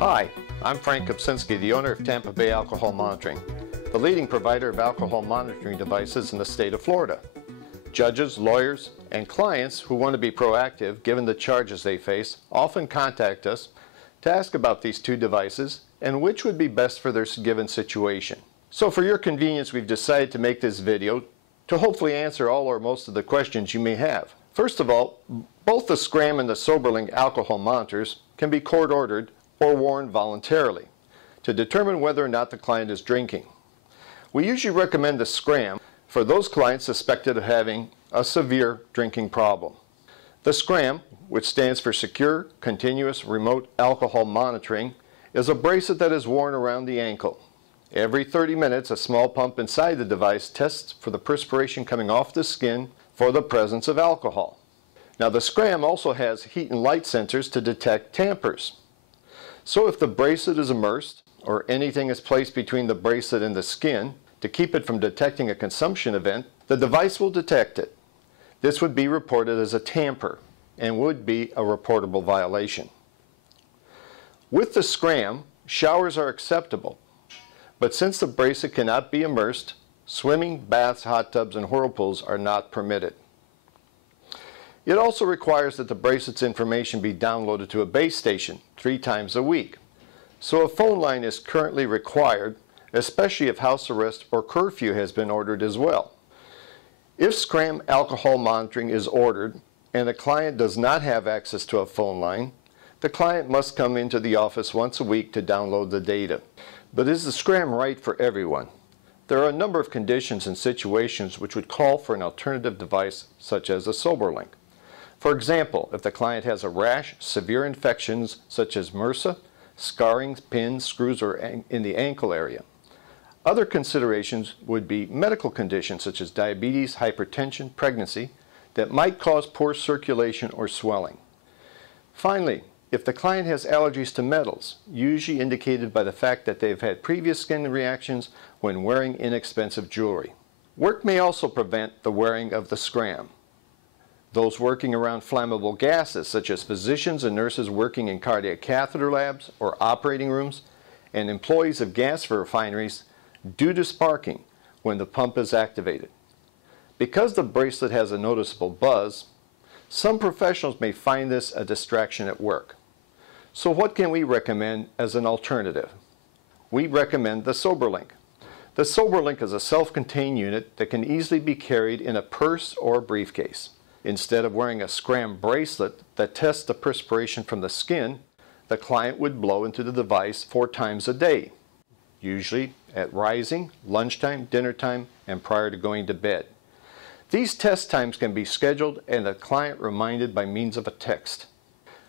Hi, I'm Frank Kopczynski, the owner of Tampa Bay Alcohol Monitoring, the leading provider of alcohol monitoring devices in the state of Florida. Judges, lawyers, and clients who want to be proactive given the charges they face often contact us to ask about these two devices and which would be best for their given situation. So for your convenience, we've decided to make this video to hopefully answer all or most of the questions you may have. First of all, both the Scram and the SoberLink alcohol monitors can be court-ordered or worn voluntarily to determine whether or not the client is drinking. We usually recommend the Scram for those clients suspected of having a severe drinking problem. The Scram, which stands for Secure Continuous Remote Alcohol Monitoring, is a bracelet that is worn around the ankle. Every 30 minutes, a small pump inside the device tests for the perspiration coming off the skin for the presence of alcohol. Now the Scram also has heat and light sensors to detect tampers. So if the bracelet is immersed or anything is placed between the bracelet and the skin to keep it from detecting a consumption event, the device will detect it. This would be reported as a tamper and would be a reportable violation. With the Scram, showers are acceptable, but since the bracelet cannot be immersed, swimming, baths, hot tubs, and whirlpools are not permitted. It also requires that the bracelet's information be downloaded to a base station 3 times a week. So a phone line is currently required, especially if house arrest or curfew has been ordered as well. If Scram alcohol monitoring is ordered and the client does not have access to a phone line, the client must come into the office once a week to download the data. But is the Scram right for everyone? There are a number of conditions and situations which would call for an alternative device such as a SoberLink. For example, if the client has a rash, severe infections such as MRSA, scarring, pins, screws, or in the ankle area. Other considerations would be medical conditions such as diabetes, hypertension, pregnancy that might cause poor circulation or swelling. Finally, if the client has allergies to metals, usually indicated by the fact that they've had previous skin reactions when wearing inexpensive jewelry. Work may also prevent the wearing of the Scram. Those working around flammable gases, such as physicians and nurses working in cardiac catheter labs or operating rooms, and employees of gas refineries due to sparking when the pump is activated. Because the bracelet has a noticeable buzz, some professionals may find this a distraction at work. So what can we recommend as an alternative? We recommend the SoberLink. The SoberLink is a self-contained unit that can easily be carried in a purse or briefcase. Instead of wearing a Scram bracelet that tests the perspiration from the skin, the client would blow into the device 4 times a day, usually at rising, lunchtime, dinner time, and prior to going to bed. These test times can be scheduled and the client reminded by means of a text.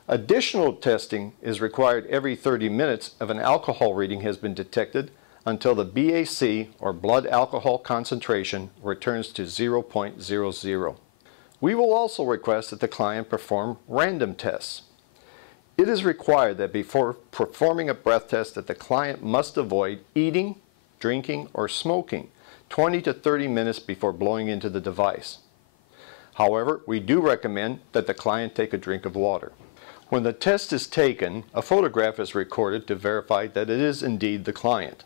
Additional testing is required every 30 minutes if an alcohol reading has been detected until the BAC, or blood alcohol concentration, returns to 0.00. We will also request that the client perform random tests. It is required that before performing a breath test that the client must avoid eating, drinking, or smoking 20 to 30 minutes before blowing into the device. However, we do recommend that the client take a drink of water. When the test is taken, a photograph is recorded to verify that it is indeed the client.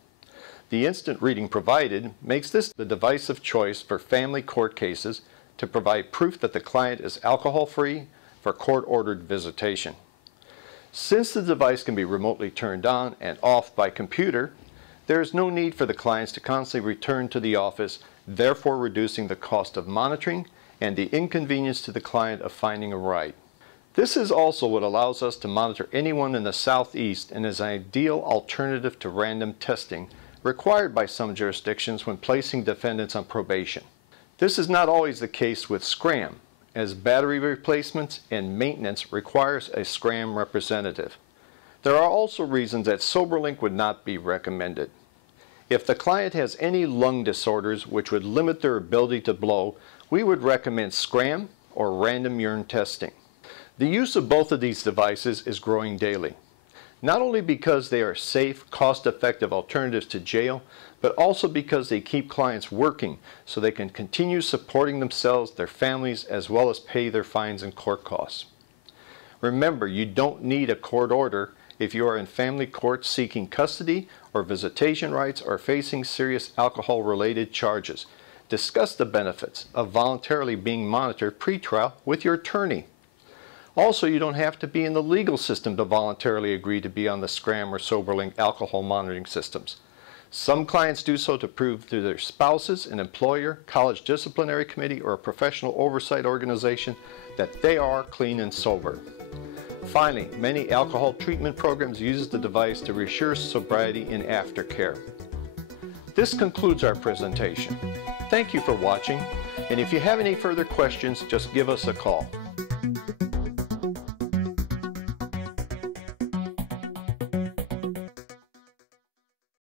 The instant reading provided makes this the device of choice for family court cases to provide proof that the client is alcohol-free for court-ordered visitation. Since the device can be remotely turned on and off by computer, there is no need for the clients to constantly return to the office, therefore reducing the cost of monitoring and the inconvenience to the client of finding a ride. This is also what allows us to monitor anyone in the Southeast and is an ideal alternative to random testing required by some jurisdictions when placing defendants on probation. This is not always the case with Scram, as battery replacements and maintenance requires a Scram representative. There are also reasons that SoberLink would not be recommended. If the client has any lung disorders which would limit their ability to blow, we would recommend Scram or random urine testing. The use of both of these devices is growing daily, not only because they are safe, cost-effective alternatives to jail, but also because they keep clients working so they can continue supporting themselves, their families, as well as pay their fines and court costs. Remember, you don't need a court order if you are in family court seeking custody or visitation rights or facing serious alcohol-related charges. Discuss the benefits of voluntarily being monitored pre-trial with your attorney. Also, you don't have to be in the legal system to voluntarily agree to be on the SCRAM or SoberLink alcohol monitoring systems. Some clients do so to prove to their spouses, an employer, college disciplinary committee, or a professional oversight organization that they are clean and sober. Finally, many alcohol treatment programs use the device to reassure sobriety in aftercare. This concludes our presentation. Thank you for watching, and if you have any further questions, just give us a call.